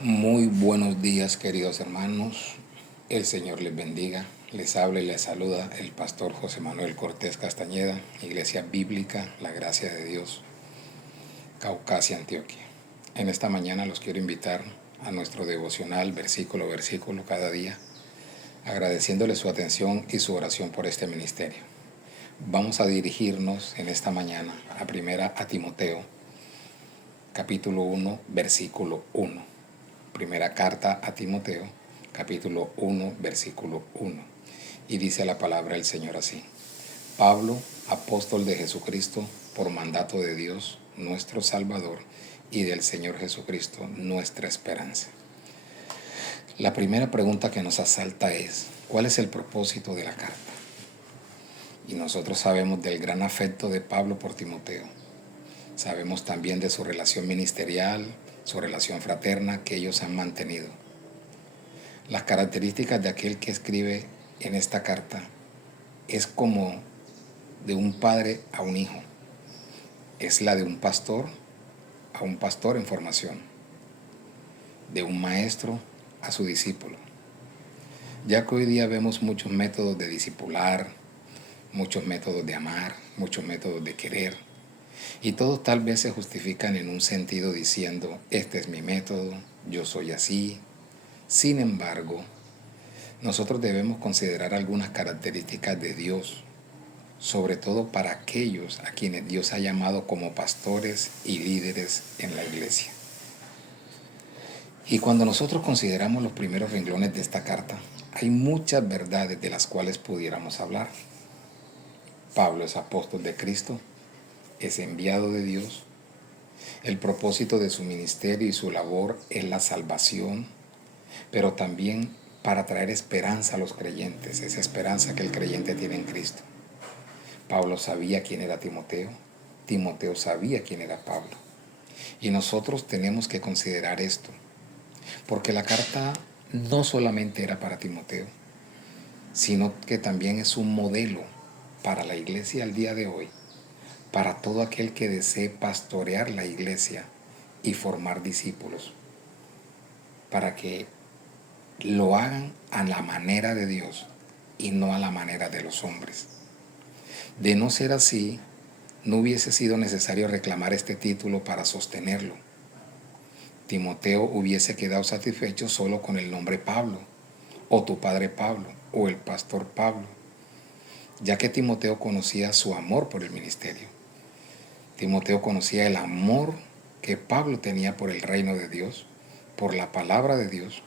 Muy buenos días, queridos hermanos. El Señor les bendiga. Les habla y les saluda el pastor José Manuel Cortés Castañeda, Iglesia Bíblica, La Gracia de Dios, Caucasia, Antioquia. En esta mañana los quiero invitar a nuestro devocional versículo a versículo cada día, agradeciéndoles su atención y su oración por este ministerio. Vamos a dirigirnos en esta mañana a Timoteo, capítulo 1, versículo 1. Primera carta a Timoteo, capítulo 1, versículo 1. Y dice la palabra del Señor así: Pablo, apóstol de Jesucristo, por mandato de Dios, nuestro Salvador, y del Señor Jesucristo, nuestra esperanza. La primera pregunta que nos asalta es: ¿cuál es el propósito de la carta? Y nosotros sabemos del gran afecto de Pablo por Timoteo. Sabemos también de su relación ministerial, su relación fraterna que ellos han mantenido. Las características de aquel que escribe en esta carta es como de un padre a un hijo. Es la de un pastor a un pastor en formación, de un maestro a su discípulo. Ya que hoy día vemos muchos métodos de discipular, muchos métodos de amar, muchos métodos de querer, y todos tal vez se justifican en un sentido diciendo: este es mi método, yo soy así. Sin embargo, nosotros debemos considerar algunas características de Dios, sobre todo para aquellos a quienes Dios ha llamado como pastores y líderes en la iglesia. Y cuando nosotros consideramos los primeros renglones de esta carta, hay muchas verdades de las cuales pudiéramos hablar. Pablo es apóstol de Cristo, es enviado de Dios. El propósito de su ministerio y su labor es la salvación, pero también para traer esperanza a los creyentes, esa esperanza que el creyente tiene en Cristo. Pablo sabía quién era Timoteo, Timoteo sabía quién era Pablo. Y nosotros tenemos que considerar esto, porque la carta no solamente era para Timoteo, sino que también es un modelo para la iglesia al día de hoy, para todo aquel que desee pastorear la iglesia y formar discípulos, para que lo hagan a la manera de Dios y no a la manera de los hombres. De no ser así, no hubiese sido necesario reclamar este título para sostenerlo. Timoteo hubiese quedado satisfecho solo con el nombre Pablo, o tu padre Pablo, o el pastor Pablo, ya que Timoteo conocía su amor por el ministerio. Timoteo conocía el amor que Pablo tenía por el reino de Dios, por la palabra de Dios,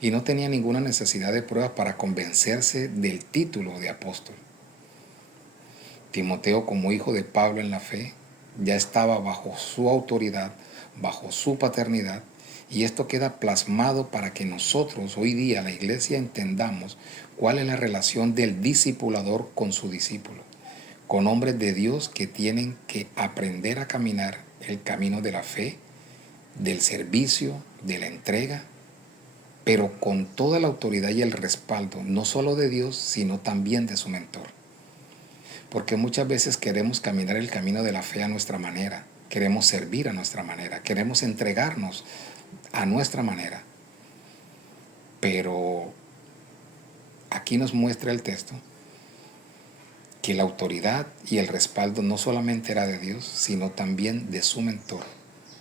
y no tenía ninguna necesidad de pruebas para convencerse del título de apóstol. Timoteo, como hijo de Pablo en la fe, ya estaba bajo su autoridad, bajo su paternidad, y esto queda plasmado para que nosotros hoy día, la iglesia, entendamos cuál es la relación del discipulador con su discípulo, con hombres de Dios que tienen que aprender a caminar el camino de la fe, del servicio, de la entrega, pero con toda la autoridad y el respaldo, no solo de Dios, sino también de su mentor. Porque muchas veces queremos caminar el camino de la fe a nuestra manera, queremos servir a nuestra manera, queremos entregarnos a nuestra manera. Pero aquí nos muestra el texto que la autoridad y el respaldo no solamente era de Dios, sino también de su mentor.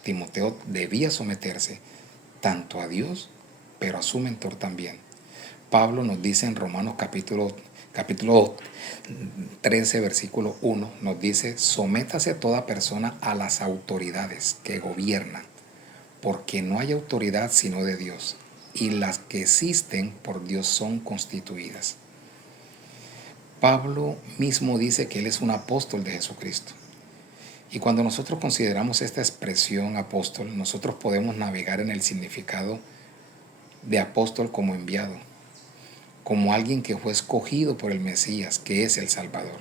Timoteo debía someterse tanto a Dios, pero a su mentor también. Pablo nos dice en Romanos capítulo 13, versículo 1, nos dice: sométase toda persona a las autoridades que gobiernan, porque no hay autoridad sino de Dios, y las que existen por Dios son constituidas. Pablo mismo dice que él es un apóstol de Jesucristo. Y cuando nosotros consideramos esta expresión apóstol, nosotros podemos navegar en el significado de apóstol como enviado, como alguien que fue escogido por el Mesías, que es el Salvador.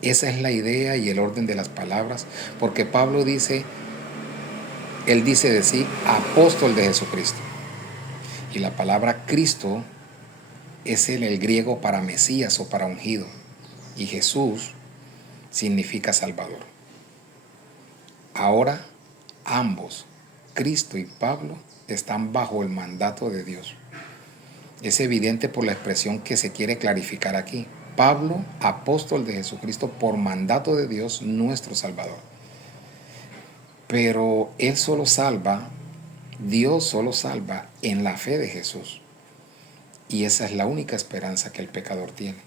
Esa es la idea y el orden de las palabras, porque Pablo dice, él dice de sí, apóstol de Jesucristo. Y la palabra Cristo es el griego para Mesías o para ungido, y Jesús significa Salvador. Ahora ambos, Cristo y Pablo están bajo el mandato de Dios. Es evidente por la expresión que se quiere clarificar aquí. Pablo, apóstol de Jesucristo por mandato de Dios, nuestro Salvador. Pero Él solo salva, Dios solo salva en la fe de Jesús. Y esa es la única esperanza que el pecador tiene.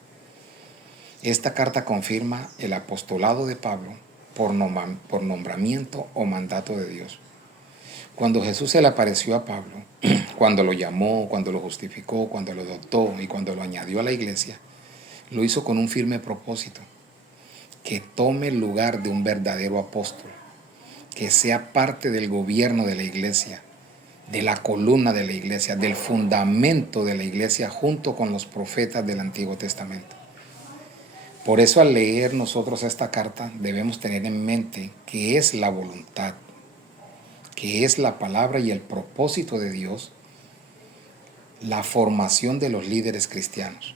Esta carta confirma el apostolado de Pablo por nombramiento o mandato de Dios. Cuando Jesús se le apareció a Pablo, cuando lo llamó, cuando lo justificó, cuando lo adoptó y cuando lo añadió a la iglesia, lo hizo con un firme propósito: que tome el lugar de un verdadero apóstol, que sea parte del gobierno de la iglesia, de la columna de la iglesia, del fundamento de la iglesia junto con los profetas del Antiguo Testamento. Por eso, al leer nosotros esta carta debemos tener en mente que es la voluntad, que es la palabra y el propósito de Dios, la formación de los líderes cristianos,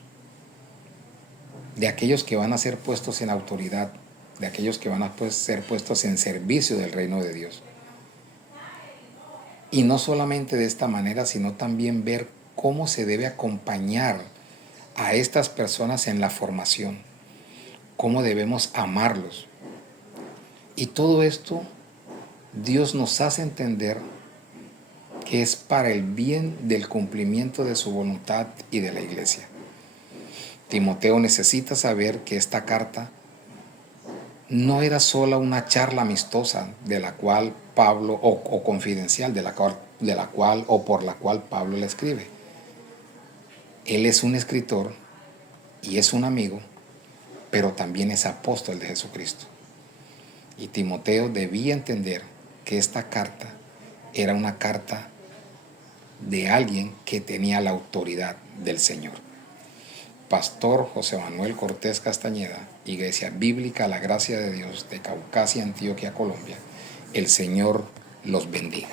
de aquellos que van a ser puestos en autoridad, de aquellos que van a ser puestos en servicio del reino de Dios. Y no solamente de esta manera, sino también ver cómo se debe acompañar a estas personas en la formación, cómo debemos amarlos. Y todo esto Dios nos hace entender que es para el bien del cumplimiento de su voluntad y de la iglesia. Timoteo necesita saber que esta carta no era sola una charla amistosa de la cual Pablo, o confidencial, de la cual o por la cual Pablo le escribe. Él es un escritor y es un amigo, pero también es apóstol de Jesucristo. Y Timoteo debía entender que esta carta era una carta de alguien que tenía la autoridad del Señor. Pastor José Manuel Cortés Castañeda, Iglesia Bíblica La Gracia de Dios de Caucasia, Antioquia, Colombia. El Señor los bendiga.